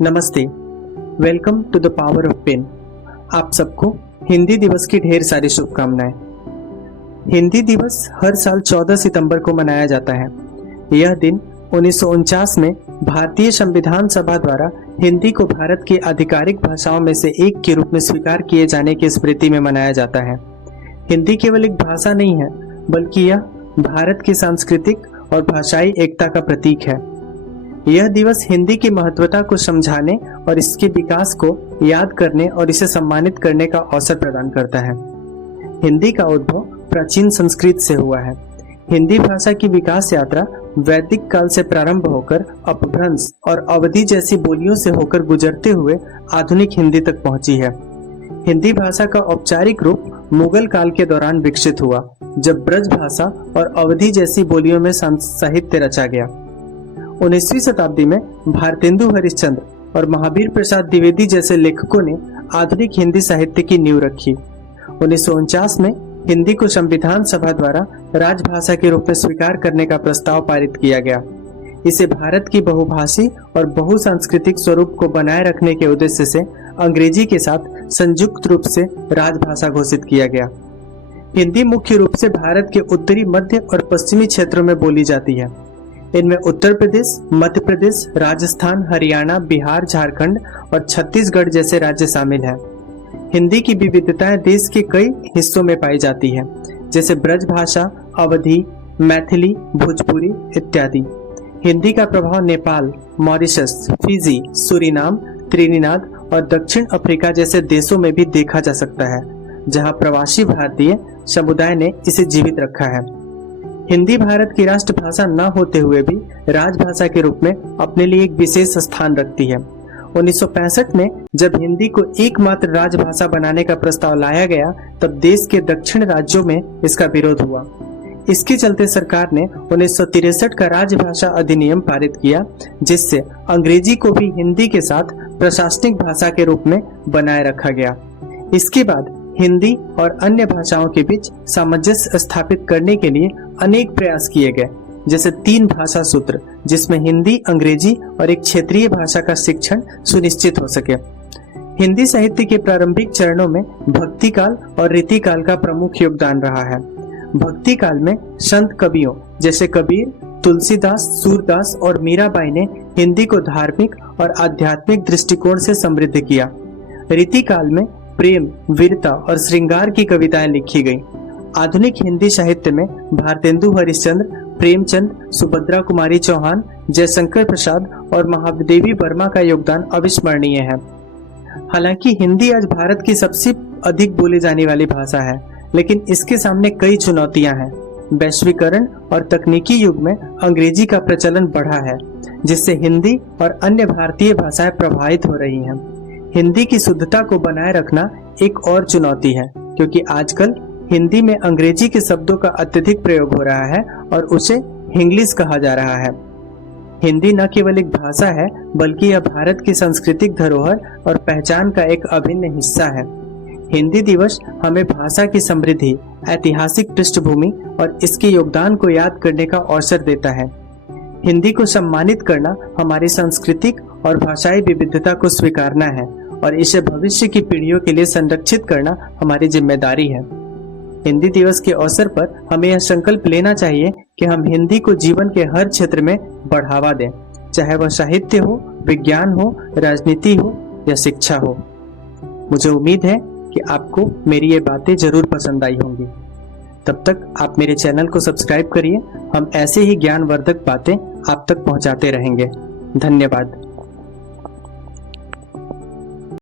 नमस्ते, welcome to the power of pen. आप सबको हिंदी दिवस की ढेर सारी शुभकामनाएं। हिंदी दिवस हर साल 14 सितंबर को मनाया जाता है। यह दिन 1949 में भारतीय संविधान सभा द्वारा हिंदी को भारत की आधिकारिक भाषाओं में से एक के रूप में स्वीकार किए जाने की स्मृति में मनाया जाता है। हिंदी केवल एक भाषा नहीं है, बल्कि यह भारत की सांस्कृतिक और भाषाई एकता का प्रतीक है। यह दिवस हिंदी की महत्वता को समझाने और इसके विकास को याद करने और इसे सम्मानित करने का अवसर प्रदान करता है। हिंदी का उद्भव प्राचीन संस्कृत से हुआ है। हिंदी भाषा की विकास यात्रा वैदिक काल से प्रारंभ होकर अपभ्रंश और अवधी जैसी बोलियों से होकर गुजरते हुए आधुनिक हिंदी तक पहुंची है। हिंदी भाषा का औपचारिक रूप मुगल काल के दौरान विकसित हुआ, जब ब्रज भाषा और अवधी जैसी बोलियों में साहित्य रचा गया। 19वीं शताब्दी में भारतेंदु हरिश्चंद्र और महावीर प्रसाद द्विवेदी जैसे लेखकों ने आधुनिक हिंदी साहित्य की नींव रखी। 1949 में हिंदी को संविधान सभा द्वारा राजभाषा के रूप में स्वीकार करने का प्रस्ताव पारित किया गया। इसे भारत की बहुभाषी और बहुसांस्कृतिक स्वरूप को बनाए रखने के उद्देश्य से अंग्रेजी के साथ संयुक्त रूप से राजभाषा घोषित किया गया। हिंदी मुख्य रूप से भारत के उत्तरी, मध्य और पश्चिमी क्षेत्रों में बोली जाती है। इनमें उत्तर प्रदेश, मध्य प्रदेश, राजस्थान, हरियाणा, बिहार, झारखंड और छत्तीसगढ़ जैसे राज्य शामिल हैं। हिंदी की विविधताएं देश के कई हिस्सों में पाई जाती है, जैसे ब्रज भाषा, अवधी, मैथिली, भोजपुरी इत्यादि। हिंदी का प्रभाव Nepal, Mauritius, Fiji, Suriname, Trinidad और दक्षिण अफ्रीका जैसे देशों में भी देखा जा सकता है, जहां प्रवासी भारतीय समुदाय ने इसे जीवित रखा है। हिंदी भारत की राष्ट्रभाषा न होते हुए भी राजभाषा के रूप में अपने लिए एक विशेष स्थान रखती है। 1965 में जब हिंदी को एकमात्र राजभाषा बनाने का प्रस्ताव लाया गया, तब देश के दक्षिण राज्यों में इसका विरोध हुआ। इसके चलते सरकार ने 1963 का राजभाषा अधिनियम पारित किया, जिससे अंग्रेजी को भी हिंदी के साथ प्रशासनिक भाषा के रूप में बनाए रखा गया। इसके बाद हिंदी और अन्य भाषाओं के बीच सामंजस्य स्थापित करने के लिए अनेक प्रयास किए गए, जैसे 3 भाषा सूत्र, जिसमें हिंदी, अंग्रेजी और एक क्षेत्रीय भाषा का शिक्षण सुनिश्चित हो सके। हिंदी साहित्य के प्रारंभिक चरणों में भक्ति काल और रीति काल का प्रमुख योगदान रहा है। भक्ति काल में संत कवियों जैसे कबीर, तुलसीदास, सूरदास और मीराबाई ने हिंदी को धार्मिक और आध्यात्मिक दृष्टिकोण से समृद्ध किया। रीति काल में प्रेम, वीरता और श्रृंगार की कविताएं लिखी गईं। आधुनिक हिंदी साहित्य में भारतेंदु हरिश्चंद्र, प्रेमचंद, सुभद्रा कुमारी चौहान, जयशंकर प्रसाद और महादेवी वर्मा का योगदान अविस्मरणीय है। हालांकि हिंदी आज भारत की सबसे अधिक बोली जाने वाली भाषा है, लेकिन इसके सामने कई चुनौतियां हैं। वैश्वीकरण और तकनीकी युग में अंग्रेजी का प्रचलन बढ़ा है, जिससे हिंदी और अन्य भारतीय भाषाएं प्रभावित हो रही हैं। हिंदी की शुद्धता को बनाए रखना एक और चुनौती है, क्योंकि आजकल हिंदी में अंग्रेजी के शब्दों का अत्यधिक प्रयोग हो रहा है और उसे हिंग्लिश कहा जा रहा है। हिंदी न केवल एक भाषा है, बल्कि यह भारत की सांस्कृतिक धरोहर और पहचान का एक अभिन्न हिस्सा है। हिंदी दिवस हमें भाषा की समृद्धि, ऐतिहासिक पृष्ठभूमि और इसके योगदान को याद करने का अवसर देता है। हिंदी को सम्मानित करना हमारी सांस्कृतिक और भाषाई विविधता को स्वीकारना है और इसे भविष्य की पीढ़ियों के लिए संरक्षित करना हमारी जिम्मेदारी है। हिंदी दिवस के अवसर पर हमें यह संकल्प लेना चाहिए कि हम हिंदी को जीवन के हर क्षेत्र में बढ़ावा दें, चाहे वह साहित्य हो, विज्ञान हो, राजनीति हो या शिक्षा हो। मुझे उम्मीद है कि आपको मेरी ये बातें जरूर पसंद आई होंगी। तब तक आप मेरे चैनल को सब्सक्राइब करिए। हम ऐसे ही ज्ञानवर्धक बातें आप तक पहुंचाते रहेंगे। धन्यवाद।